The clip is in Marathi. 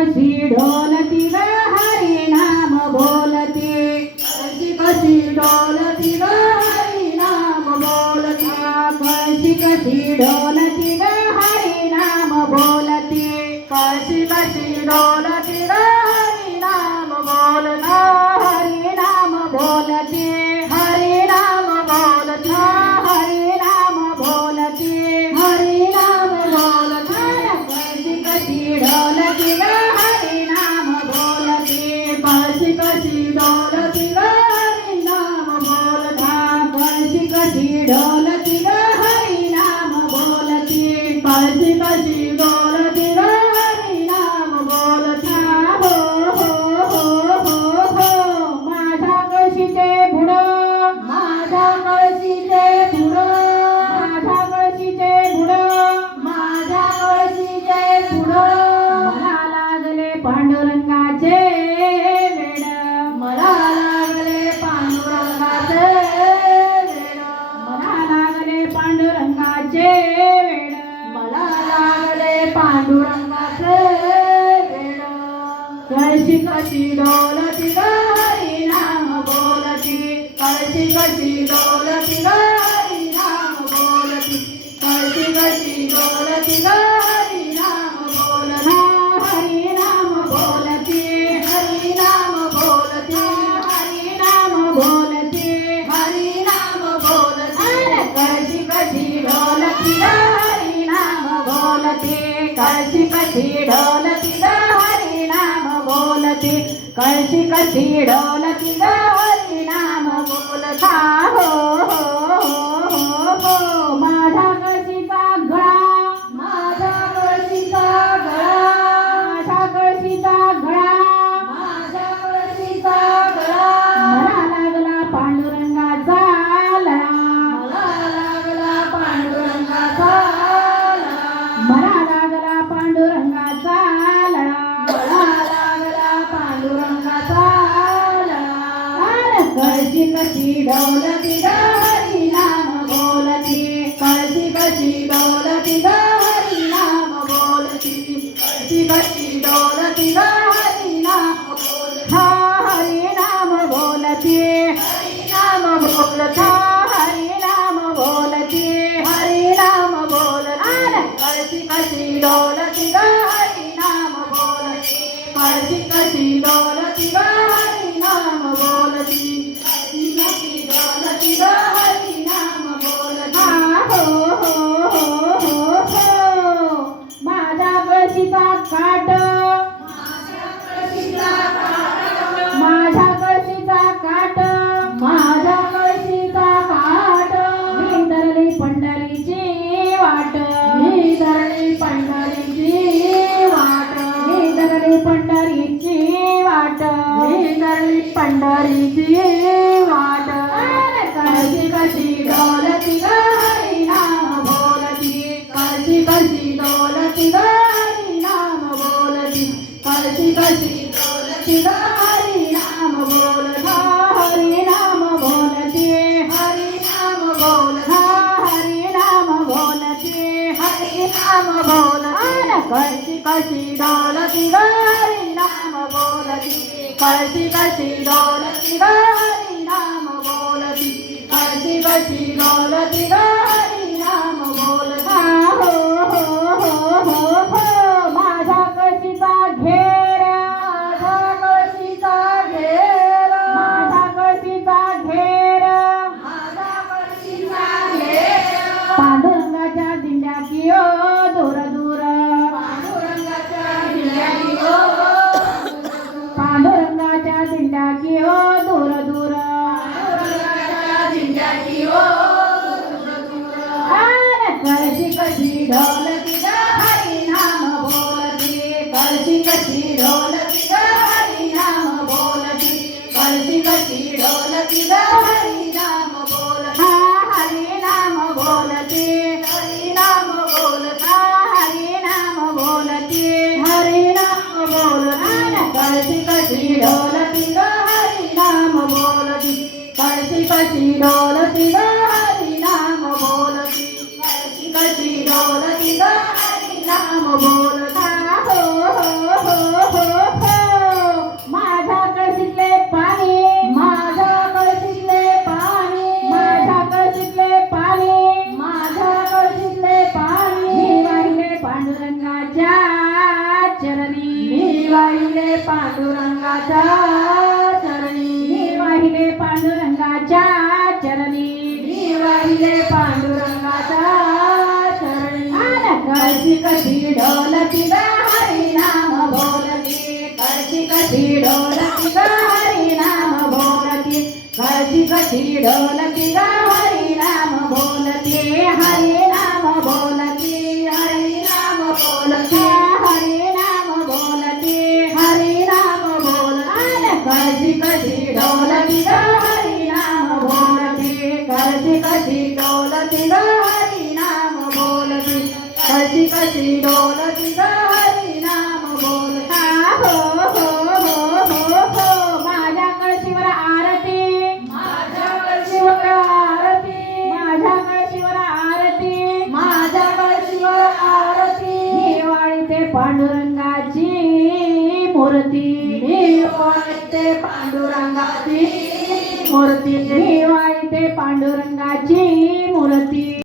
कशी ढोलती ग हरी नाम बोलती कशी कशी ढोलती ग हरी नाम बोलती कशी कशी ढोलती ग हरी नाम बोलती कशी कशी ढोलती ग हरी नाम बोलती हरी नाम बोलती हरी नाम बोलती हरी नाम बोलती हरी नाम बोलती कशी कशी ढोलती ग हरी नाम बोलती कशी कशी ढोलती ग हरी नाम बोलती कशी कशी ढोलती ग हरी नाम बोलती कशी कशी ढोलती ग हरी नाम बोलती हो माझ्या कळशीचे बुड माझ्या कळशीचे बुड माझ्या कळशीचे बुड माझ्या कळशीचे बुड मला लागले पांडुरंगाचे वेड मला लागले पांडुरंगाचे वेड मला लागले पांडुरंगाचे वेड मला लागले पांडुरंगाचे वेड कळशी कशी डोलती ग हरी नाम बोलती कळशी कशी डोलती ग हरी नाम बोलती कळशी कशी डोलती ग हरी नाम बोलती हरी नाम बोलती हरी नाम बोलती हरी नाम बोलती हरी नाम बोलती कळशी कशी ढोलती ग हरी नाम बोलती कळशी कशी ढोलती ग हरी नाम बोलती कळशी कशी ढोलती ग हरी नाम बोलता हो माझ्या कळशीचा गळा माझ्या कळशीचा गळा माझ्या कळशीचा गळा माझ्या कळशीचा गळा मला लागला पांडुरंगाचा लळा मला लागला पांडुरंगाचा लळा मला लागला पांडुरंगाचा लळा मला लागला पांडुरंगाचा लळा कळशी कशी ढोलती ग हरी नाम बोलती कळशी कशी ढोलती ग हरी नाम बोलती कळशी कशी ढोलती ग हरी नाम बोलती हरी नाम बोलती हरी नाम बोलता हरी नाम बोलती हरी नाम बोलती कळशी कशी ढोलती ग हरी नाम बोलती कळशी कशी ढोलती ग हरी नाम बोलती कळशी कशी ढोलती ग हरी नाम बोलती हो माझ्या कळशीचा काट माझ्या कळशीचा काट माझ्या कळशीचा काट माझ्या कळशीचा काट मी धरली पंढरीची वाट मी धरली पंढरीची वाट मी धरली पंढरीची वाट मी धरली पंढरीची वाट कळशी कशी ढोलती ग हरी नाम बोलती कळशी कशी ढोलती ग हरी नाम बोलती कळशी कशी ढोलती ग हरी नाम बोलता हरी नाम बोलती हरी नाम बोलता हरी नाम बोलती हरी नाम बोलती कळशी कशी ढोलती ग हरी नाम बोलती कळशी कशी ढोलती ग हरी नाम बोलती कळशी कशी ढोलती ग हरी नाम बोलता हो माझ्या कळशीचा घेर माझ्या कळशीचा घेर माझ्या कळशीचा घेर माझ्या कळशीचा घेर पांडुरंगाच्या दिंड्या कियो दूर दूर पांडुरंगाच्या दिंड्या कियो पांडुरंगाच्या दिंड्या कियो दूर दूर पांडुरंगाच्या दिंड्या कियो दूर दूर कळशी कशी ढोलती ग हरी नाम बोलती कळशी कशी ढोलती ग हरी नाम बोलती कळशी कशी ढोलती ग हरी नाम बोलती हरी नाम बोलती हरी नाम बोलता हरी नाम बोलती हरी नाम बोलता कळशी कशी ढोलती ग हरी नाम बोलती कळशी कशी ढोलती ग हरी नाम बोलती कळशी कशी ढोलती ग हरी नाम बोलता हो कशी कशी डोलती ग हरी नाम बोलती कशी कशी डोलती ग हरी नाम बोलती कशी कशी डोलती ग हरी नाम बोलती हरी नाम बोलती हरी नाम बोलती हरी नाम बोलती हरी नाम बोलती कशी कशी डोलती ग हरी नाम बोलती कशी कशी डोलती ग हरी नाम बोलती कशी कशी डोलती ग हरी नाम बोलता हो हो हो हो हो माझ्या कळशीवर आरती माझ्या कळशीवर आरती माझ्या कळशीवर आरती माझ्या कळशीवर आरती निवाळते पांडुरंगाची मूर्ती निवाळते पांडुरंगाची मूर्ती निवाळते पांडुरंगाची मूर्ती